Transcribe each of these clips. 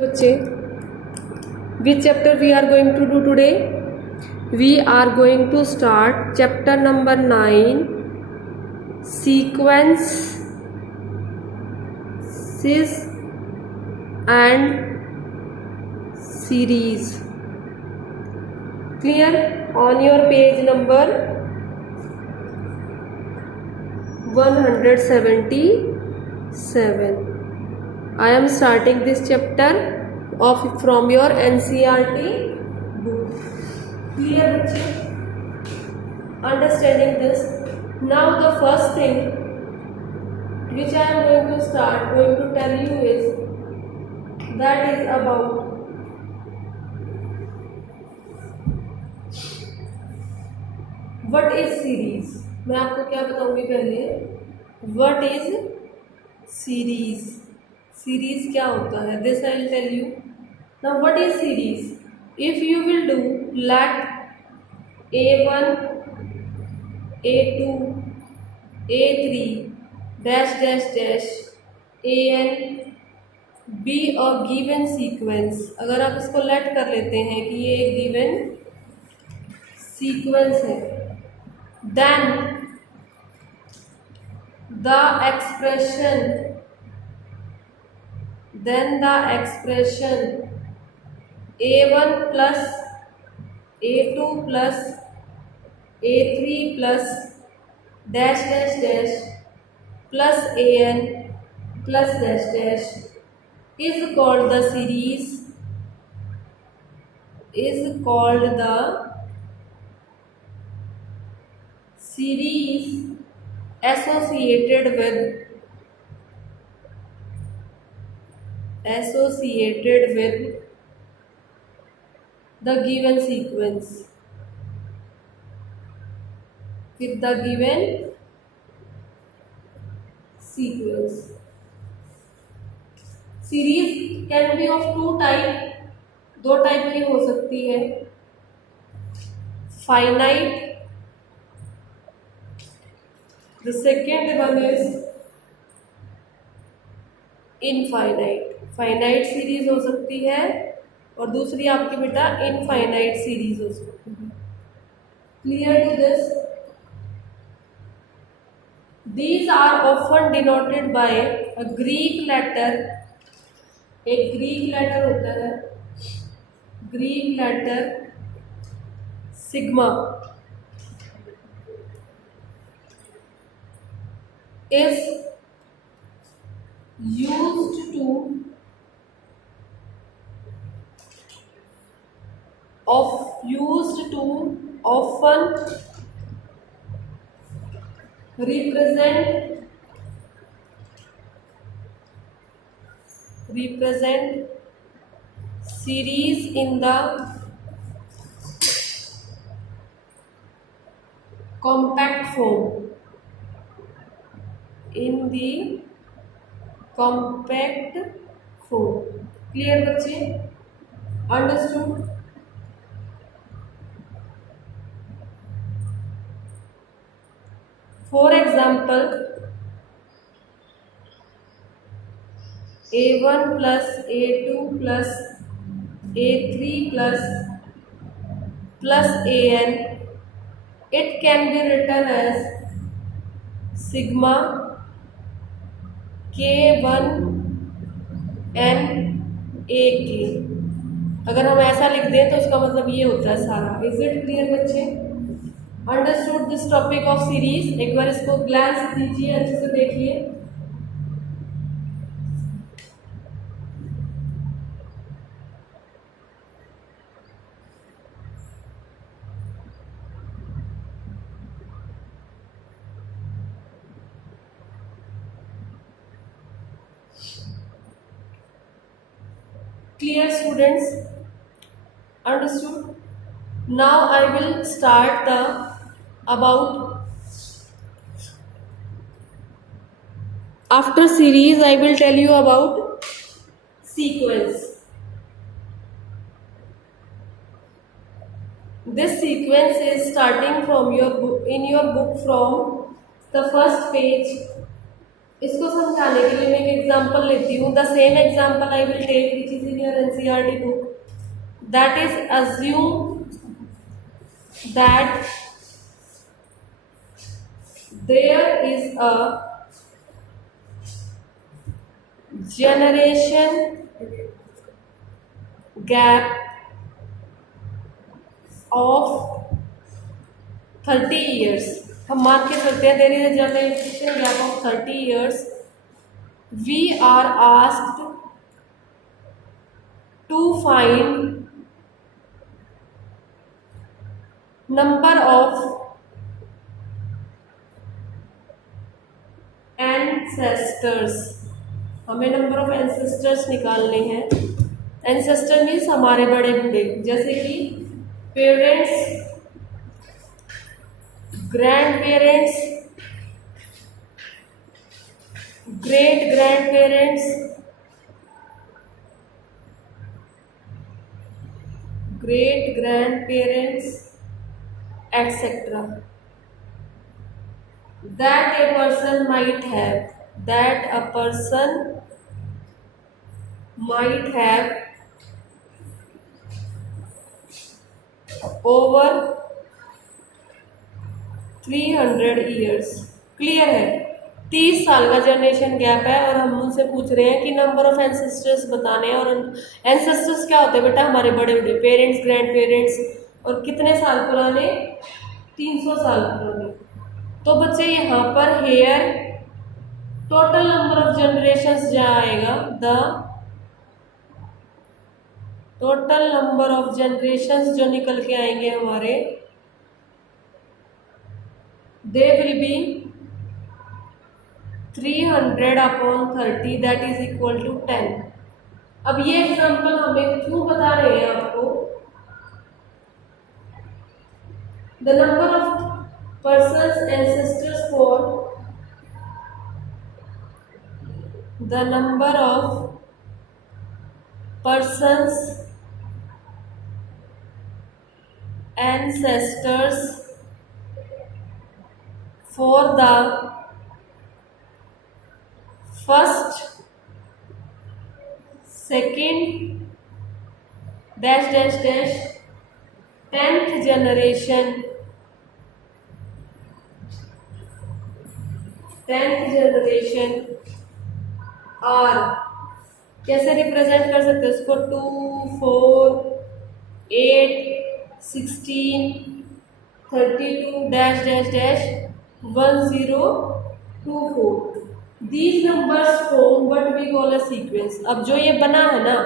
बच्चे, which chapter we are going to do today? We are going to start chapter number 9, sequences and series. Clear? On your page number 177. I am starting this chapter from your NCERT book. Clear, bachche? Understanding this. Now the first thing which I am going to tell you is that is about what is series. मैं आपको क्या बताऊंगी पहले, what is series. Series क्या होता है, this I will tell you. Now what is series? If you will do let A1 A2 A3 dash dash dash AN be a given sequence. अगर आप इसको लेट कर लेते हैं कि ये एक गिवन सीक्वेंस है, then the expression A1 plus A2 plus A3 plus dash dash dash plus AN plus dash dash is called the series, associated with the given sequence. Series can be of two type. दो type की हो सकती है. Finite. The second one is infinite. Finite series हो सकती है और दूसरी आपकी बेटा इनफाइनाइट सीरीज हो सकती है. Clear to this? These are often denoted by a Greek letter. एक ग्रीक लेटर होता है, Greek letter sigma is used to often represent series in the compact form. Clear बच्चे? Understood? For example, A1 plus A2 plus A3 plus AN, it can be written as sigma K1 N AK. अगर हम ऐसा लिख दें तो उसका मतलब ये होता है सारा. इज इट क्लियर बच्चे? Understood this topic of series? एक बार इसको ग्लैंस दीजिए, अच्छे से देखिए. Clear students? Understood? Now I will start after series I will tell you about sequence. This sequence is starting from in your book from the first page. इसको समझाने के लिए मैं एक एग्जाम्पल लेती हूँ. The same example I will take which is in your NCERT book, that is assume that there is a generation gap of 30 years. हम मान के चलते हैं there is a generation gap of 30 years. We are asked to find number of ancestors. हमें number of ancestors निकालने हैं. Ancestor means हमारे बड़े बूढ़े, जैसे कि parents, grand parents, great grand parents, great grand parents, etc. that a person might have, that a person might have over 300 years. Clear है? 30 साल का जनरेशन गैप है और हम उनसे पूछ रहे हैं कि नंबर ऑफ एंसेस्टर्स बताने हैं. और एंसेस्टर्स क्या होते हैं बेटा? हमारे बड़े बड़े पेरेंट्स, ग्रैंड पेरेंट्स. और कितने साल पुराने? 300 साल पुराने. तो बच्चे यहाँ पर here total number of generations जहाँ आएगा, the total number of generations जो निकल के आएंगे हमारे, they will be 300/30, that is equal to 10. अब ये एग्जाम्पल हमें क्यों बता रहे हैं आपको? The number of persons ancestors for the number of persons ancestors for the first, second, dash dash dash 10th generation, 10th generation are कैसे represent कर सकते हैं उसको? 2, 4, 8, 16, 32 dash dash dash 1024. These numbers form what we call a sequence. अब जो ये बना है ना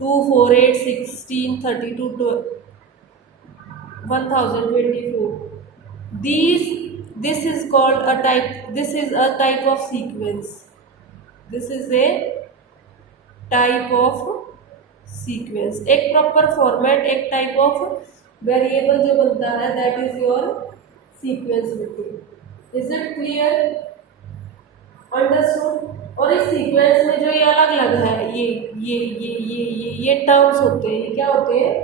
2, 4, 8, 16, 32, 1024, this is called a type, this is a type of sequence. This is a type of sequence. एक प्रॉपर फॉर्मेट, एक टाइप ऑफ वेरिएबल जो बनता है, that is your sequence routine. Is it clear? Understood? और इस sequence में जो ये अलग अलग है, ये टर्म्स होते हैं. ये क्या होते हैं?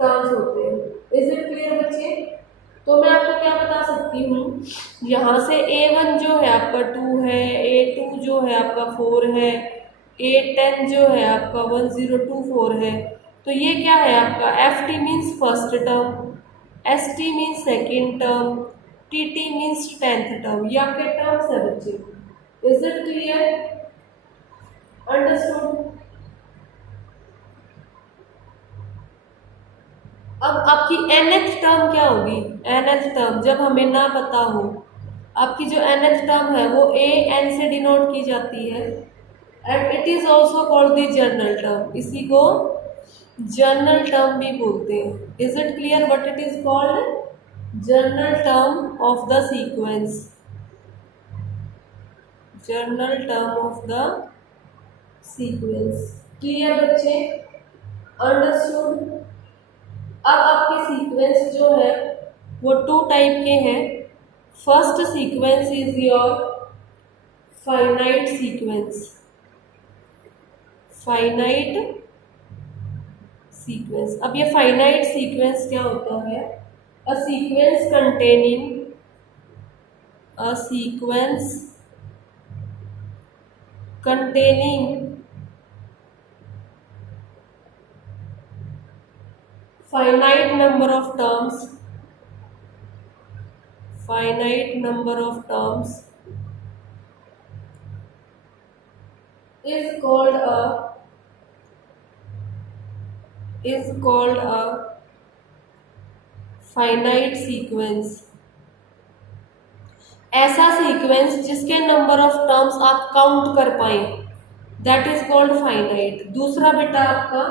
टर्म्स होते हैं. इज इट क्लियर बच्चे? तो मैं आपको क्या बता सकती हूँ, यहाँ से A1 जो है आपका 2 है, A2 जो है आपका 4 है, A10 जो है आपका 1024 है. तो ये क्या है आपका? FT means first term, ST means second term, TT means 10th term. ये आपके टर्म्स है बच्चे. Is it clear? अंडरस्टूड? अब आपकी nth टर्म क्या होगी? nth टर्म जब हमें ना पता हो, आपकी जो nth टर्म है वो AN से डिनोट की जाती है. And it is also called the journal term. इसी को जर्नल टर्म भी बोलते हैं. Is it clear what it is called? Journal term of the sequence. Journal term of the sequence. Clear बच्चे? अंडरस्टूड? अब आपके सीक्वेंस जो है वो 2 टाइप के हैं. First sequence is your finite sequence. Finite sequence. अब ये फाइनाइट सीक्वेंस क्या होता है? A sequence containing, a sequence containing finite number of terms, finite number of terms is called a finite sequence. ऐसा सीक्वेंस जिसके number of terms आप count कर पाए, दैट इज कॉल्ड फाइनाइट. दूसरा बेटा आपका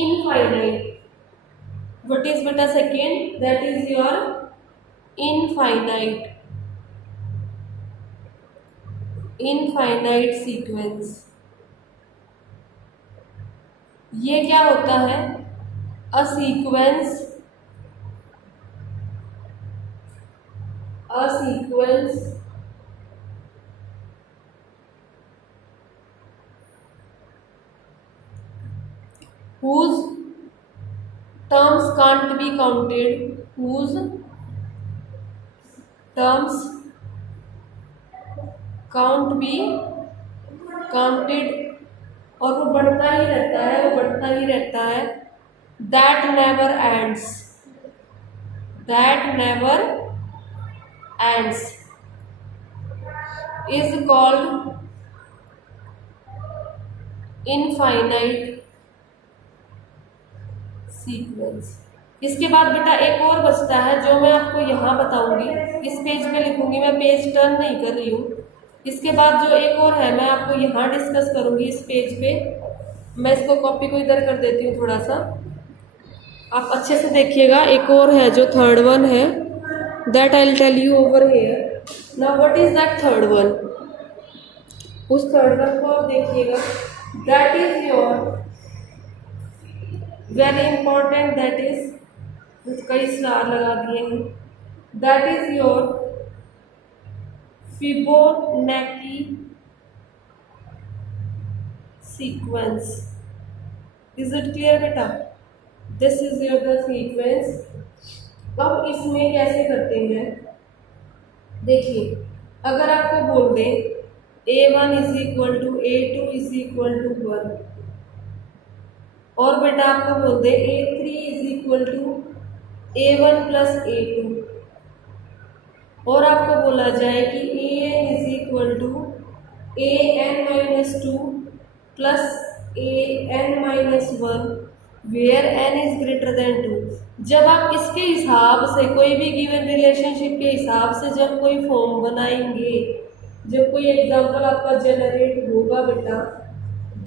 इनफाइनाइट. व्हाट इज बेटा second? That is your infinite. Infinite sequence. ये क्या होता है? A sequence whose terms can't be counted, whose terms can't be counted, और वो बढ़ता ही रहता है, वो बढ़ता ही रहता है. that never ends, that never ends is called infinite sequence. इसके बाद बेटा एक और बचता है जो मैं आपको यहाँ बताऊंगी, इस पेज पे लिखूंगी, मैं पेज टर्न नहीं कर रही हूँ. इसके बाद जो एक और है मैं आपको यहाँ डिस्कस करूंगी इस पेज पे. मैं इसको कॉपी को इधर कर देती हूँ थोड़ा सा, आप अच्छे से देखिएगा. एक और है जो थर्ड वन है, that I will tell you over here. Now what is that third one? उस थर्ड वन को आप देखिएगा. That is your very important, that is, कई स्टार लगा दिए हैं, that is your Fibonacci sequence. Is it clear बेटा? This is your the sequence. अब इसमें कैसे करते हैं देखिए. अगर आपको बोल दे A1 is equal to A2 is equal to 1, और बेटा आपको बोल दे A3 is equal to A1 plus A2, और आपको बोला जाए कि AN is equal to AN minus 2 plus AN minus 1 where n is greater than 2. जब आप इसके हिसाब से कोई भी गिवन रिलेशनशिप के हिसाब से जब कोई फॉर्म बनाएंगे, जब कोई एग्जांपल आपका जनरेट होगा बेटा,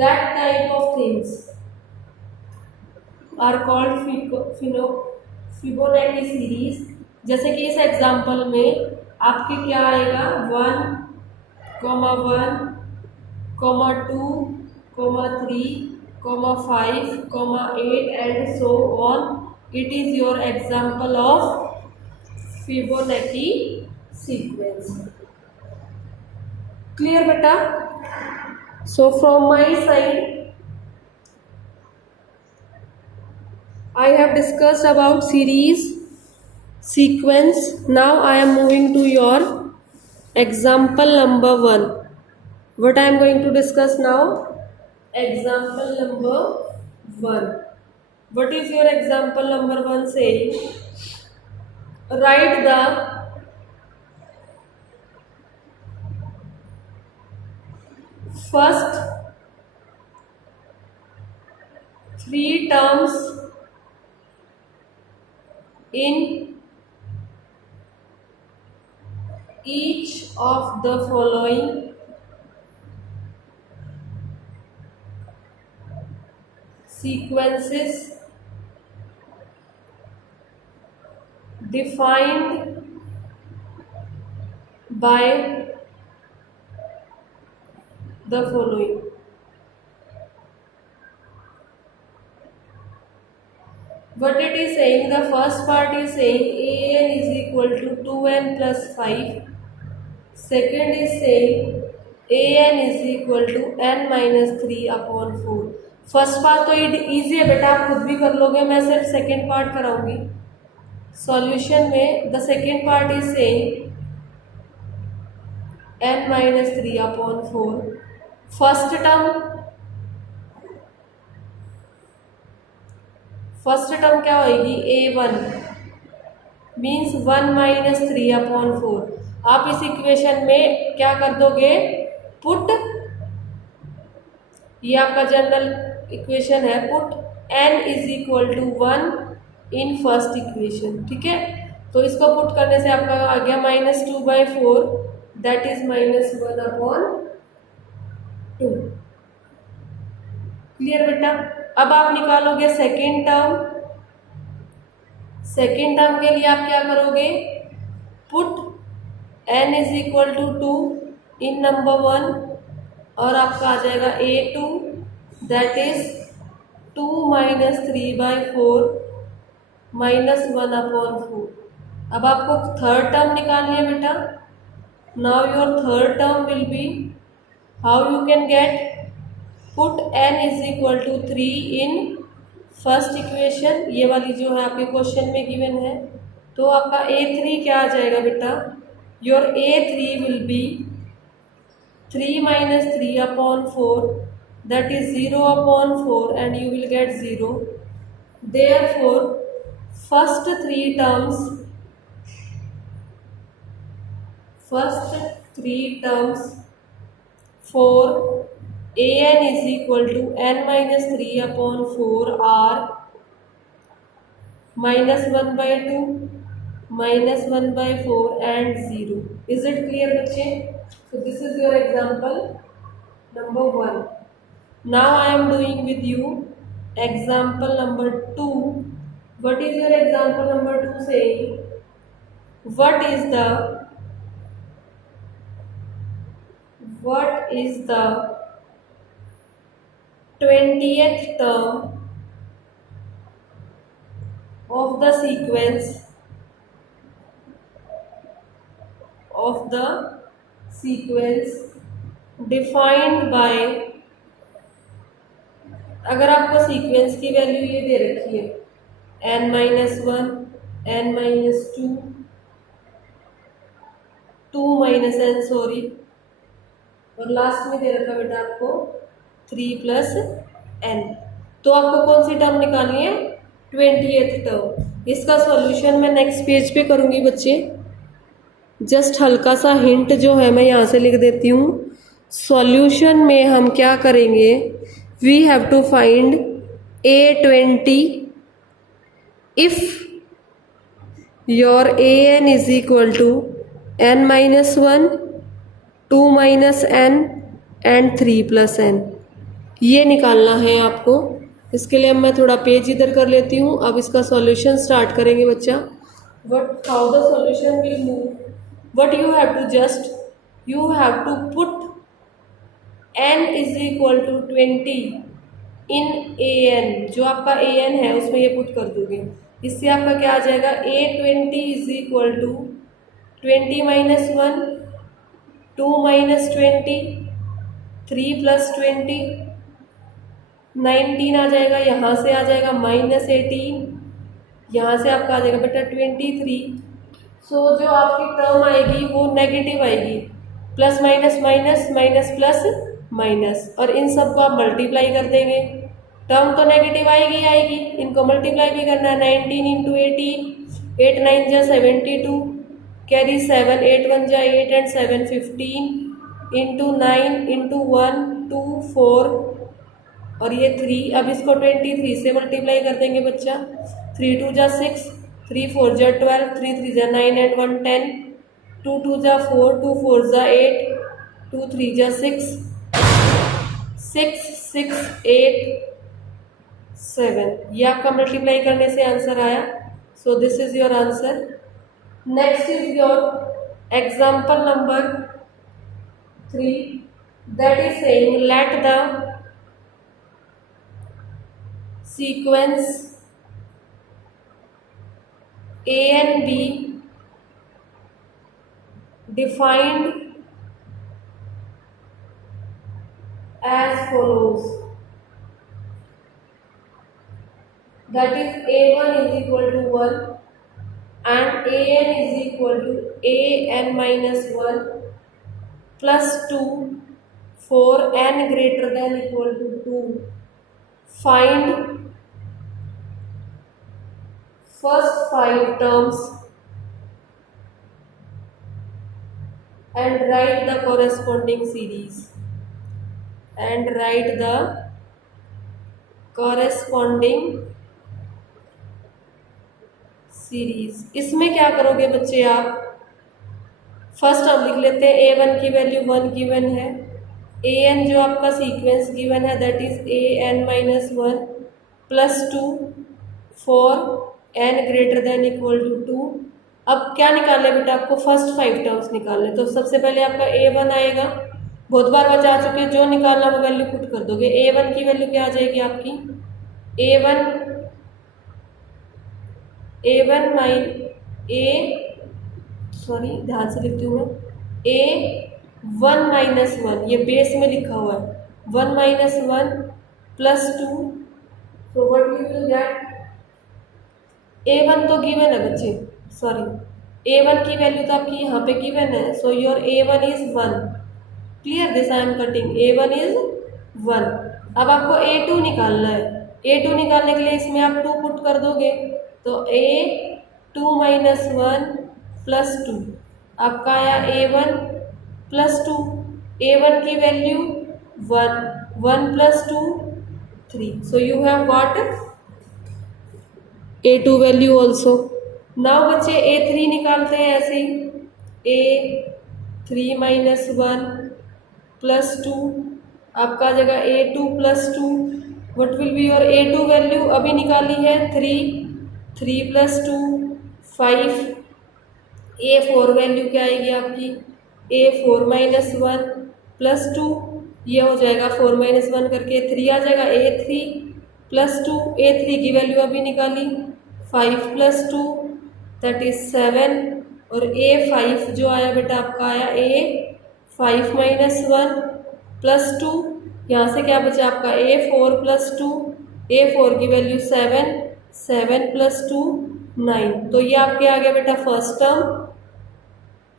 that type of things are called Fibonacci series. जैसे कि इस एग्जांपल में आपके क्या आएगा, 1, 1, 2, 3, 5, 8 and so on. It is your example of Fibonacci sequence. Clear बेटा? So from my side I have discussed about series, sequence. Now I am moving to your example number 1. What I am going to discuss now? Example number 1. What is your example number 1 saying? Write the first 3 terms in each of the following sequences defined by the following. What it is saying, the first part is saying an is equal to 2n plus 5. Second is saying an is equal to n minus 3 upon 4. First part तो easy है बेटा, आप खुद भी कर लोगे, मैं सिर्फ सेकेंड पार्ट कराऊंगी सॉल्यूशन में. The second part is saying n minus 3 upon 4. First term क्या होगी, A1 मीन्स 1 माइनस 3/4। आप इस इक्वेशन में क्या कर दोगे, पुट, ये आपका जनरल इक्वेशन है, put n is equal to 1 in first equation. ठीक है, तो इसको पुट करने से आपका आ गया -2/4, दैट इज -1/2। क्लियर बेटा। अब आप निकालोगे सेकेंड टर्म। सेकेंड टर्म के लिए आप क्या करोगे, put n is equal to 2 in number 1 और आपका आ जाएगा A2 दैट इज 2 माइनस 3/4 -1/4। अब आपको थर्ड टर्म निकालनी है बेटा। Now your third term will be, how you can get, put n is equal to 3 in first equation, ये वाली जो है आपके क्वेश्चन में गिवन है। तो आपका A3 क्या आ जाएगा बेटा, your A3 will be 3 minus 3/4 that is 0/4 and you will get 0. Therefore first three terms for an is equal to n minus 3/4 are -1/2, -1/4 and 0. Is it clear बच्चे? So this is your example number 1. Now I am doing with you example number 2. What is your example number 2 saying? What is the 20th term of the sequence defined by, अगर आपको sequence की value ये दे रखी है n-1, n-2, 2 - n sorry, और last में दे रखा बेटा आपको 3 + n, तो आपको कौन सी टर्म निकालनी है, 20th टर्म। इसका सॉल्यूशन मैं नेक्स्ट पेज पे करूंगी बच्चे। जस्ट हल्का सा हिंट जो है मैं यहाँ से लिख देती हूँ। सॉल्यूशन में हम क्या करेंगे, we have to find A20 if your an is equal to n-1, 2 - n and 3 + n, ये निकालना है आपको। इसके लिए मैं थोड़ा पेज इधर कर लेती हूँ। अब इसका सॉल्यूशन स्टार्ट करेंगे बच्चा। How the solution will move, what you have to just, you have to put n is equal to 20 in an, जो आपका an है उसमें ये पुट कर दोगे। इससे आपका क्या आ जाएगा, A20 is equal to 20 - 1, 2 - 20, 3 + 20, 19 आ जाएगा, यहाँ से आ जाएगा -18, यहाँ से आपका आ जाएगा बेटा 23। सो जो आपकी टर्म आएगी वो नेगेटिव आएगी, plus minus minus minus plus minus, और इन सबको आप मल्टीप्लाई कर देंगे। टर्म तो नेगेटिव आएगी, इनको मल्टीप्लाई भी करना है। 19 × 18, 8 9 = 72, कैरी 7, 8 1 = 8 एंड 7 15, इंटू 9 इंटू 1 2 4 और ये 3। अब इसको 23 से मल्टीप्लाई कर देंगे बच्चा। 3 2 = 6, 3 4 = 12, 3 3 = 9 एंड 1 10, 2 2 = 4, 2 4 = 8, 2 3 = 6, 6 6 8 7। ये आपका मल्टीप्लाई करने से आंसर आया। So this is your answer. Next is your example number 3, that is saying let the sequence A and B defined as follows, that is A1 is equal to 1 and An is equal to An-1 plus 2 for n greater than equal to 2. Find first 5 terms and write the corresponding series and write the corresponding series. इसमें क्या करोगे बच्चे आप, first हम लिख लेते हैं A one की वैल्यू 1 गिवन है, ए एन जो आपका सीक्वेंस गिवन है that is A N minus 1 plus 2 for N greater than equal to 2। अब क्या निकालना है बेटा, आपको फर्स्ट 5 टर्म्स निकालने। तो सबसे पहले आपका ए वन आएगा, बहुत बार बचा चुके हैं, जो निकालना वो वैल्यू पुट कर दोगे। ए वन की वैल्यू क्या आ जाएगी आपकी, ध्यान से लिखती हूँ मैं, ए 1 माइनस 1, ये बेस में लिखा हुआ है 1 minus 1 plus 2, so what you will get, A one तो गिवन है बच्चे, सॉरी ए वन की वैल्यू तो आपकी यहाँ पे गिवन है, so your A one is 1, clear this I am cutting, A one is 1। अब आपको ए टू निकालना है, ए टू निकालने के लिए इसमें आप 2 पुट कर दोगे, तो ए 2 माइनस 1 प्लस 2 आपका आया A one plus 2, A one की value 1, 1 plus 2 3, so you have got A two value also. Now बच्चे ए थ्री निकालते हैं ऐसे ही, ए 3 माइनस 1 प्लस 2 आपका जगह A two plus 2, what will be your A two value, अभी निकाली है 3 प्लस 2 5, ए फोर वैल्यू क्या आएगी आपकी, ए 4 माइनस 1 प्लस 2, ये हो जाएगा 4 माइनस 1 करके 3 आ जाएगा, ए 3 प्लस 2, ए 3 की वैल्यू अभी निकाली 5 प्लस 2 दैट इज 7, और ए 5 जो आया बेटा आपका आया ए 5 माइनस 1 प्लस 2, यहाँ से क्या बचा आपका ए 4 प्लस 2, ए 4 की वैल्यू 7, 7 प्लस 2 9, तो ये आपके आ गया बेटा फर्स्ट टर्म,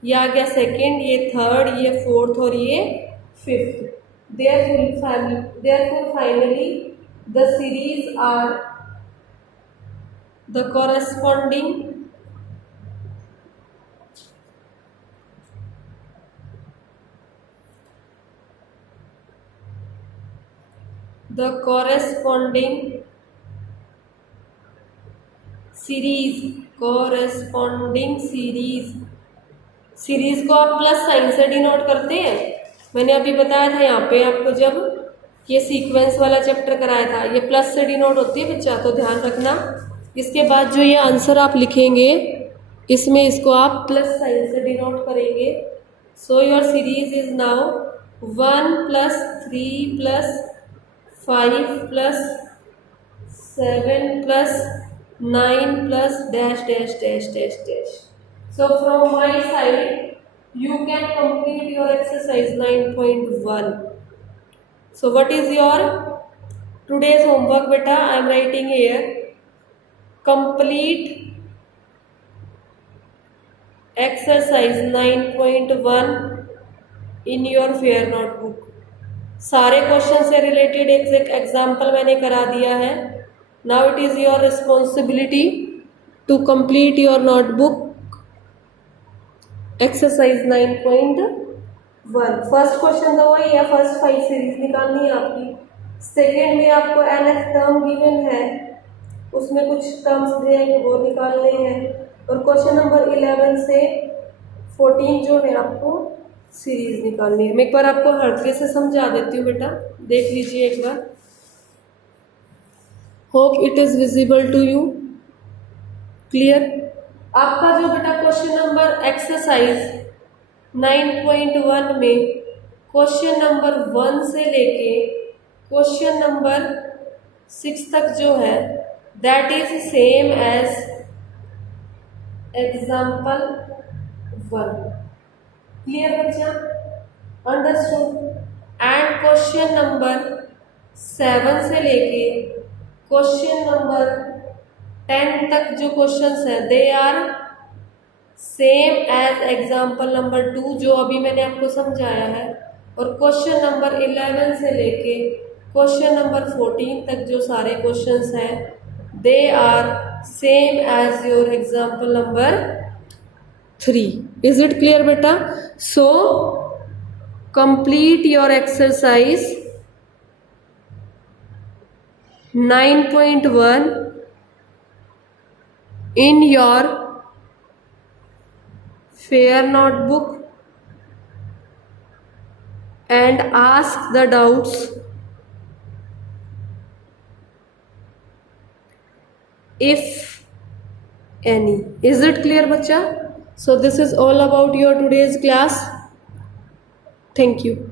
ये आ गया सेकेंड, ये थर्ड, ये फोर्थ और ये fifth. Therefore finally the series are the corresponding series को आप प्लस साइन से डिनोट करते हैं। मैंने अभी बताया था यहाँ पे आपको, जब ये सीक्वेंस वाला चैप्टर कराया था, ये प्लस से डिनोट होती है बच्चा, तो ध्यान रखना। इसके बाद जो ये आंसर आप लिखेंगे इसमें इसको आप प्लस साइन से डिनोट करेंगे। So your series is now 1 plus 3 plus 5 plus 7 plus 9 plus dash dash dash dash dash. So from my side, you can complete your exercise 9.1. So what is your today's homework, beta? I am writing here. Complete exercise 9.1 in your fair notebook. सारे question से related एक example मैंने करा दिया है। Now it is your responsibility to complete your notebook. Exercise 9.1 first question तो वही है, फर्स्ट 5 सीरीज निकालनी है आपकी। सेकेंड में आपको एनएफ टर्म गिवन है, उसमें कुछ टर्म्स दिए हैं वो निकालने हैं, और क्वेश्चन नंबर 11 से 14 जो है आपको सीरीज निकालनी है। मैं एक बार आपको हर तरीके से समझा देती हूँ बेटा, देख लीजिए एक बार। Hope it is visible to you, clear. आपका जो बेटा क्वेश्चन नंबर एक्सरसाइज 9.1 में क्वेश्चन नंबर 1 से लेके क्वेश्चन नंबर 6 तक जो है that is same as example 1, clear बच्चा, अंडरस्टूड। एंड क्वेश्चन नंबर 7 से लेके क्वेश्चन नंबर 10 तक जो क्वेश्चंस हैं they are same as example number 2 जो अभी मैंने आपको समझाया है, और क्वेश्चन नंबर 11 से लेके क्वेश्चन नंबर 14 तक जो सारे क्वेश्चंस हैं they are same as your example number 3. Is it clear beta? So complete your exercise 9.1 in your fair notebook and ask the doubts if any. Is it clear bacha? So this is all about your today's class. Thank you.